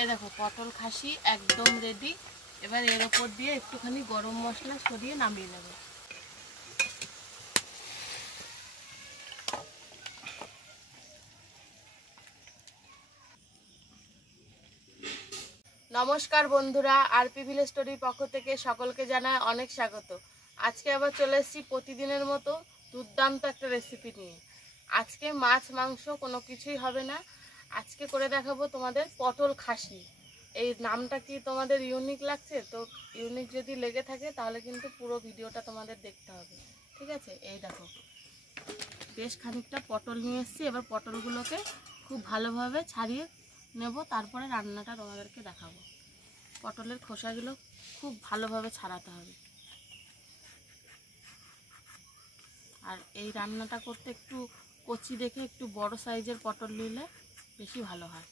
এই দেখো পটল খাসি একদম রেডি। এবার এর ওপর দিয়ে একটুখানি গরম মশলা ছড়িয়ে নামিয়ে নেব। নমস্কার বন্ধুরা, আরপি ভিলেজ স্টোরির পক্ষ থেকে সকলকে জানাই অনেক স্বাগত। আজকে আবার চলে এসেছি প্রতিদিনের মতো দুর্দান্ত একটা রেসিপি নিয়ে। আজকে মাছ মাংস কোনো কিছুই হবে না, আজকে করে দেখাবো তোমাদের পটল খাসি। এই নামটা কি তোমাদের ইউনিক লাগছে? তো ইউনিক যদি লেগে থাকে তাহলে কিন্তু পুরো ভিডিওটা তোমাদের দেখতে হবে, ঠিক আছে? এই দেখো বেশ খানিকটা পটল নিয়ে এসেছি। এবার পটলগুলোকে খুব ভালোভাবে ছাড়িয়ে নেব, তারপরে রান্নাটা তোমাদেরকে দেখাবো। পটলের খোসাগুলো খুব ভালোভাবে ছাড়াতে হবে। আর এই রান্নাটা করতে একটু কচি দেখে একটু বড় সাইজের পটল নিলে বেশি ভালো হয়।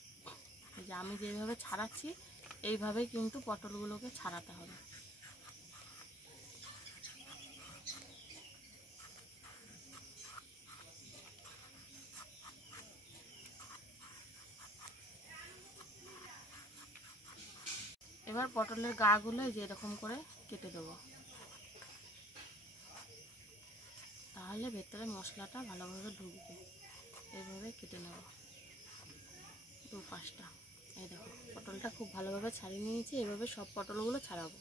এই যে আমি যেভাবে ছাড়াচ্ছি এইভাবেই কিন্তু পটলগুলোকে ছাড়াতে হবে। এবার পটলের গাগুলো এই যে এরকম করে কেটে দেবো, তাহলে ভেতরে মশলাটা ভালোভাবে ঢুকবে। এইভাবে কেটে নেব দু পাঁচটা। এই দেখো পটলটা খুব ভালোভাবে ছাড়িয়ে নিয়েছি, এইভাবে সব পটলগুলো ছাড়াবো।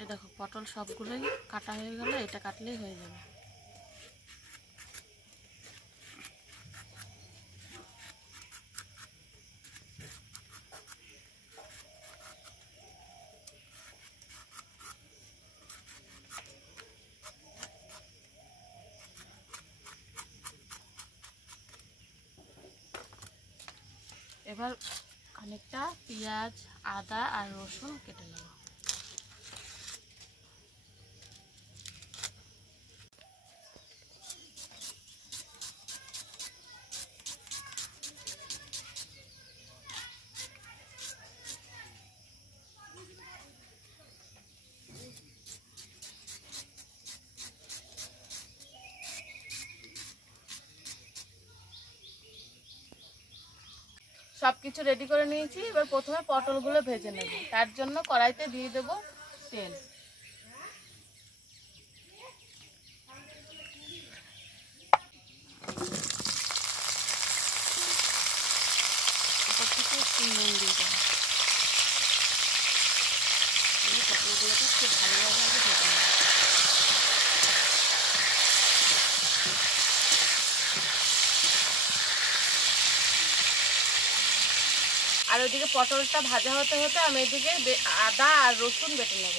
এই দেখো পটল সবগুলোই কাটা হয়ে গেল, এটা কাটলেই হয়ে যাবে। এবার খানিকটা পেঁয়াজ, আদা আর রসুন কেটে নেব। সব কিছু রেডি করে নিয়েছি। এবার প্রথমে পটলগুলো ভেজে নেব, তার জন্য কড়াইতে দিয়ে দেব তেল। উপর থেকে একটু নুন দিয়ে দেবো। পটলগুলোকে খুব ভালোভাবে ভেজে নেব। আর ওইদিকে পটলটা ভাজা হতে হতে আমি এদিকে আদা আর রসুন বেটে নেব।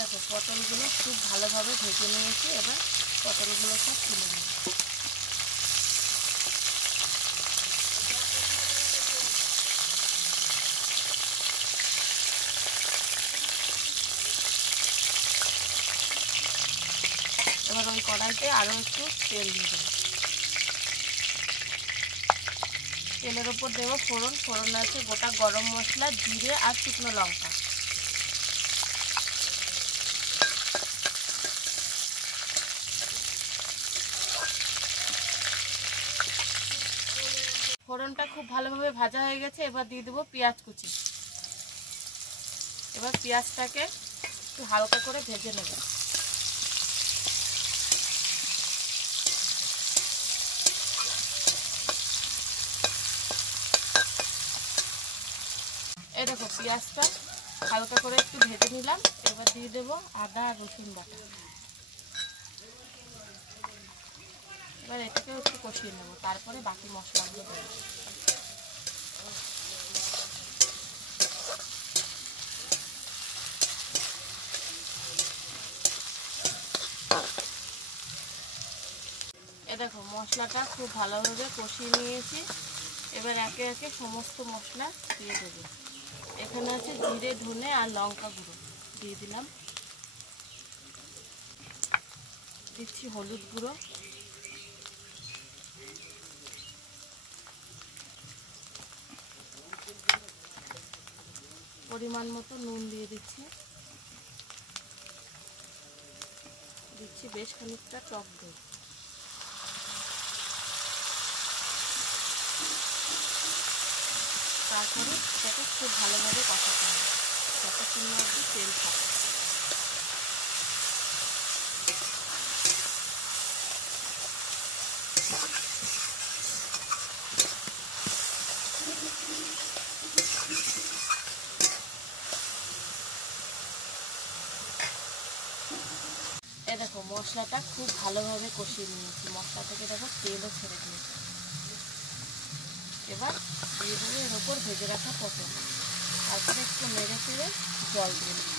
দেখো পটলগুলো খুব ভালোভাবে ভেজে নিয়েছি। এবার পটলগুলো সব তুলে নেব। এবার ওই কড়াইতে আরও একটু তেল দিয়ে দেবো। তেলের ওপর দেবো ফোড়ন। ফোড়ন আছে গোটা গরম মশলা, জিরে আর শুকনো লঙ্কা। ফোড়নটা খুব ভালোভাবে ভাজা হয়ে গেছে। এবার দিয়ে দেবো পেঁয়াজ কুচি। এবার পেঁয়াজটাকে একটু হালকা করে ভেজে নেব। এই দেখো পেঁয়াজটা হালকা করে একটু ভেজে নিলাম। এবার দিয়ে দেবো আদা আর রসুন বাটা। এবার এটাকেও একটু কষিয়ে নেব, তারপরে বাকি মশলাগুলো দেবো। দেখো মশলাটা খুব ভালোভাবে কষিয়ে নিয়েছি। এবার একে একে সমস্ত মশলা দিয়ে দেবো। এখানে আছে জিরে, ধনে আর লঙ্কা গুঁড়ো দিয়ে দিলাম। দিচ্ছি হলুদ গুঁড়ো, পরিমাণ মতো নুন দিয়ে দিচ্ছি। দিচ্ছি বেশ খানিকটা টক দই। তারপরে এটাকে খুব ভালোভাবে কষাতে হবে যতক্ষণ না অবধি তেল থাকে। দেখো মশলাটা খুব ভালোভাবে কষিয়ে নিয়েছি, মশলা থেকে দেখো তেলও ছেড়ে দিয়েছি। এবার দিয়ে দেবো এর ওপর ভেজে রাখা পটল, তারপরে একটু নেড়ে চেড়ে জল দিয়ে দেবো।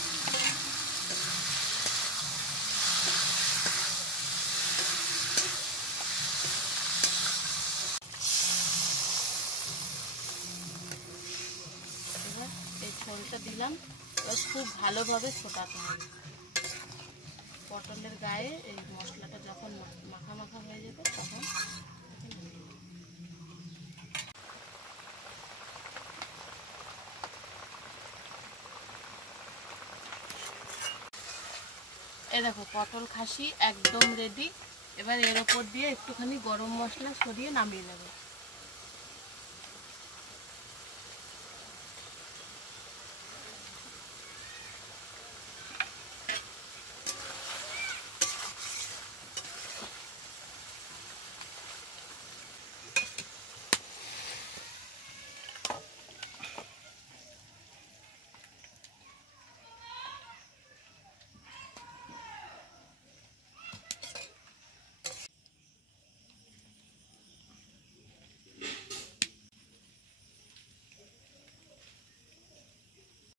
এবার এই ঝোলটা দিলাম, এবার খুব ভালোভাবে ফোটাতে হবে। পটলের গায়ে এই মশলাটা যখন মাখা মাখা হয়ে যাবে তখন দেখো পটল খাসি একদম রেডি। এবার এর ওপর দিয়ে একটুখানি গরম মশলা ছড়িয়ে নামিয়ে নেব।